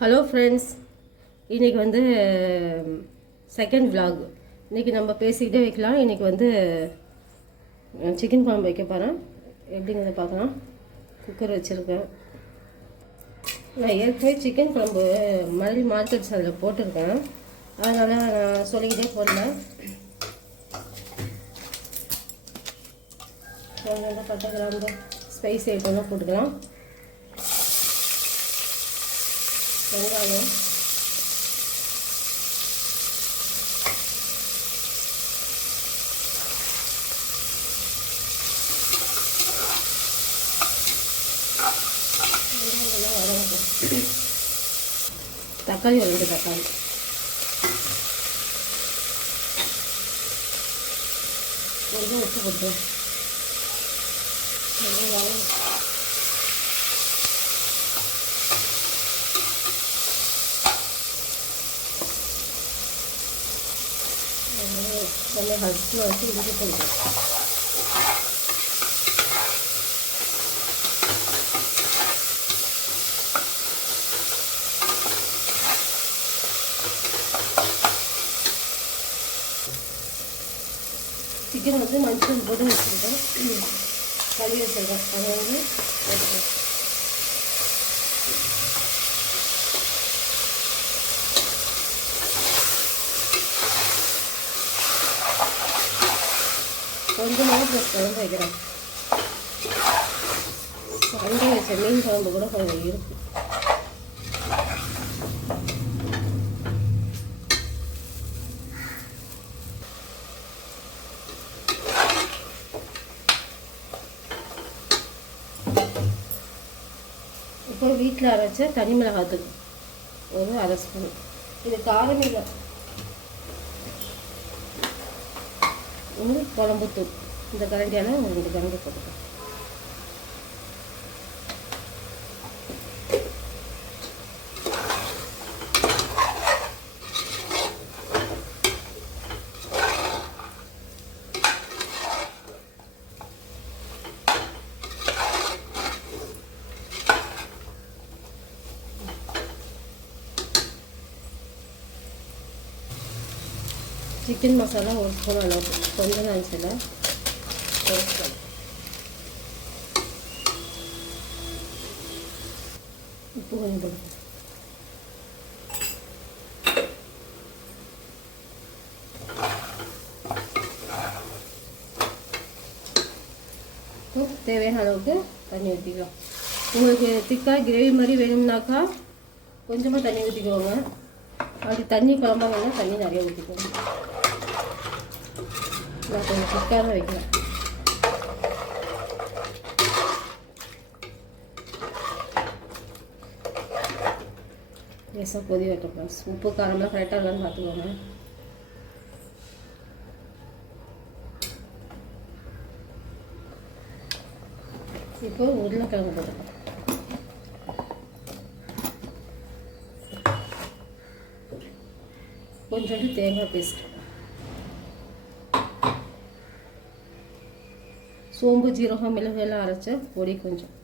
Hello friends, இன்றைக்கி வந்து second vlog. இன்றைக்கி நம்ம பேசிக்கிட்டே வைக்கலாம். இன்றைக்கி வந்து சிக்கன் குழம்பு வைக்க போகிறேன். எப்படிங்கிறத பார்க்கலாம். குக்கர் வச்சுருக்கேன். நான் ஏற்கனவே சிக்கன் குழம்பு மறுபடி மார்க்கெட்ஸ் அதில் போட்டிருக்கேன். அதனால் நான் சொல்லிக்கிட்டே போடல. கொஞ்சம் பட்டை கிராம்பு ஸ்பைசி ஐட்டம்லாம் போட்டுக்கலாம். வெங்காயம், தக்காளி ஒரு 2 தக்காளி, கொஞ்சம் உப்பு போட்டு கொஞ்சம் ஹஸ்டில் வச்சு இடிச்சு போடுறேன். சிக்கன் வந்து மஞ்சள் போட்டு வச்சுருக்கேன், கழுவி வச்சுருக்கேன். அதை வந்து போட்டுக்கிறேன். கொஞ்சமாக குழம்பு வைக்கிறேன். சண்டை வச்ச மீன் குழம்பு கூட கொஞ்சம் இருக்கு. இப்போ வீட்டில் அரைச்ச தனி மிளகாத்தூள் ஒரு 1/2 ஸ்பூன். இது காரம் இல்லை, குழம்புத்தூள். இந்த கரண்டியால் 2 கரண்டி போட்டுக்கலாம். சிக்கன் மசாலா 1 ஸ்பூன் அளவு, கொஞ்சம் தான் சில 1 ஸ்பூன். உப்பு கொஞ்சம் போடுங்க. தேவையான அளவுக்கு தண்ணி ஊற்றிக்கலாம். உங்களுக்கு திக்காக கிரேவி மாதிரி வேணும்னாக்கா கொஞ்சமாக தண்ணி ஊற்றிக்குவோங்க. அப்படி தண்ணி குழம்பா வேணால் தண்ணி நிறைய ஊற்றிக்குவோங்க. நான் கொஞ்சம் திக்காக தான் வைக்கிறேன். லேசாக கொதி வைக்கணும். உப்பு காரம்லாம் கரெக்டாக இல்லைன்னு பார்த்துக்கோங்க. இப்போ உருளைக்கிழங்கு போட்டுக்கலாம். கொஞ்சோண்டு தேங்காய் பேஸ்ட், சோம்பு ஜீரகம் மிளகு எல்லாம் அரைச்ச பொடி கொஞ்சம்,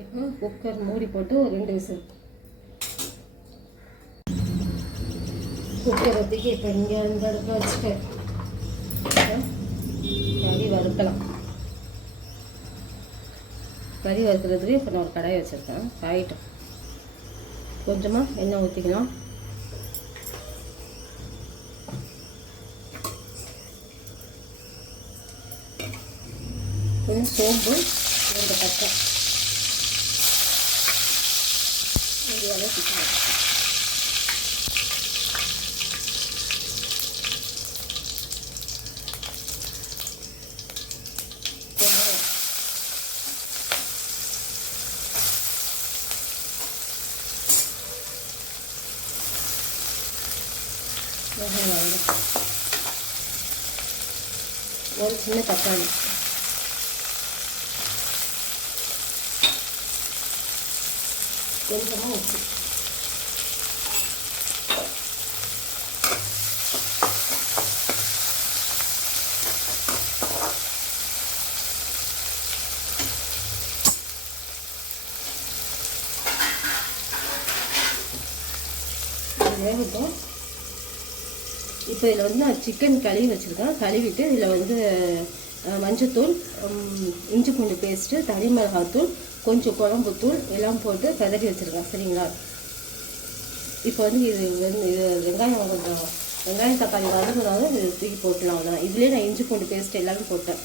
இப்போ குக்கர் மூடி போட்டு ஒரு 2 விசில். குக்கர் ஊற்றிக்கு இப்போ இங்கே இந்த அடுப்பில் வச்சுட்டு கறி வறுக்கலாம். கறி வறுக்கிறதுக்கு இப்போ நான் ஒரு கடாய் வச்சுருக்கேன். காயிட்டும் கொஞ்சமாக எண்ணெய் ஊற்றிக்கலாம். கொஞ்சம் சோம்பு, 2 பச்சை, ஒரு சிக்கன் ஒரு சின்ன தக்காளி, கொஞ்சமாக உப்பு. வேகட்டும். இப்போ இதில் வந்து நான் சிக்கன் கழுவி வச்சுருக்கேன். கழுவிட்டு இதில் வந்து மஞ்சத்தூள், இஞ்சி பூண்டு பேஸ்ட்டு, தனி மிளகாத்தூள், கொஞ்சம் குழம்புத்தூள் எல்லாம் போட்டு பதறி வச்சுருக்கேன். சரிங்களா? இப்போ வந்து இது வெங்காயம் தக்காளி வதங்கினாலும் இது தூக்கி போட்டுலாம். அவ்வளோதான். இதுலேயே நான் இஞ்சி பூண்டு பேஸ்ட் எல்லாமே போட்டேன்.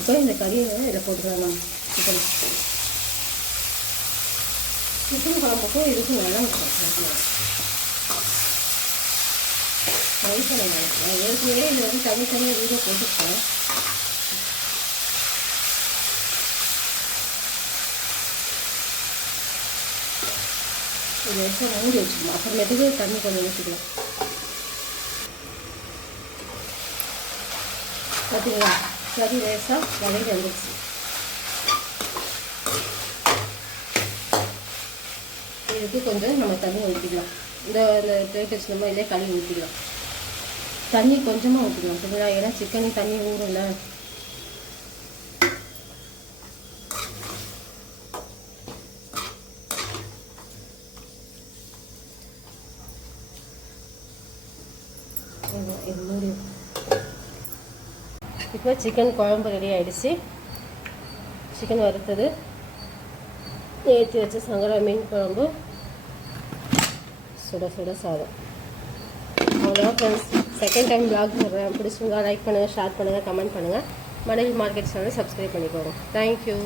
இப்போ இந்த கறியை இதில் போட்டுக்கலாம். நான் சிக்கன் குழம்புக்கும் இதுக்கும் நல்லா இருக்கும். ட்ரை பண்ணி நினைக்கிறேன். ஏற்கனவே இது வந்து தனித்தனியாக வீடியோ போட்டுருக்கேன். இதை வச்சு மூடி வச்சுக்கலாம். அப்புறமேட்டுக்கு தண்ணி கொஞ்சம் ஊற்றிக்கலாம். பார்த்தீங்களா? கறி லேசாக வதங்கி வந்துடுச்சு. இதுக்கு கொஞ்சம் நம்ம தண்ணி ஊற்றிக்கலாம். இந்த பிளேட் வச்சு நம்ம இதிலே கழுவி ஊற்றிக்கலாம். தண்ணி கொஞ்சமாக ஊற்றிக்கலாம். சரிங்களா? ஏன்னா சிக்கன் தண்ணி ஊறும்ல. இப்போ சிக்கன் குழம்பு ரெடி ஆகிடுச்சு. சிக்கன் வறுத்தது, ஏற்றி வச்ச சங்கரா மீன் குழம்பு, சுட சுட சாதம். அவ்வளோதான் ஃப்ரெண்ட்ஸ். செகண்ட் டைம் vlog போடுறேன். பிடிச்சிருந்தா லைக் பண்ணுங்கள், ஷேர் பண்ணுங்கள், கமெண்ட் பண்ணுங்கள். மணலி மார்க்கெட் சேனலை சப்ஸ்கிரைப் பண்ணிக்கோங்க. தேங்க்யூ.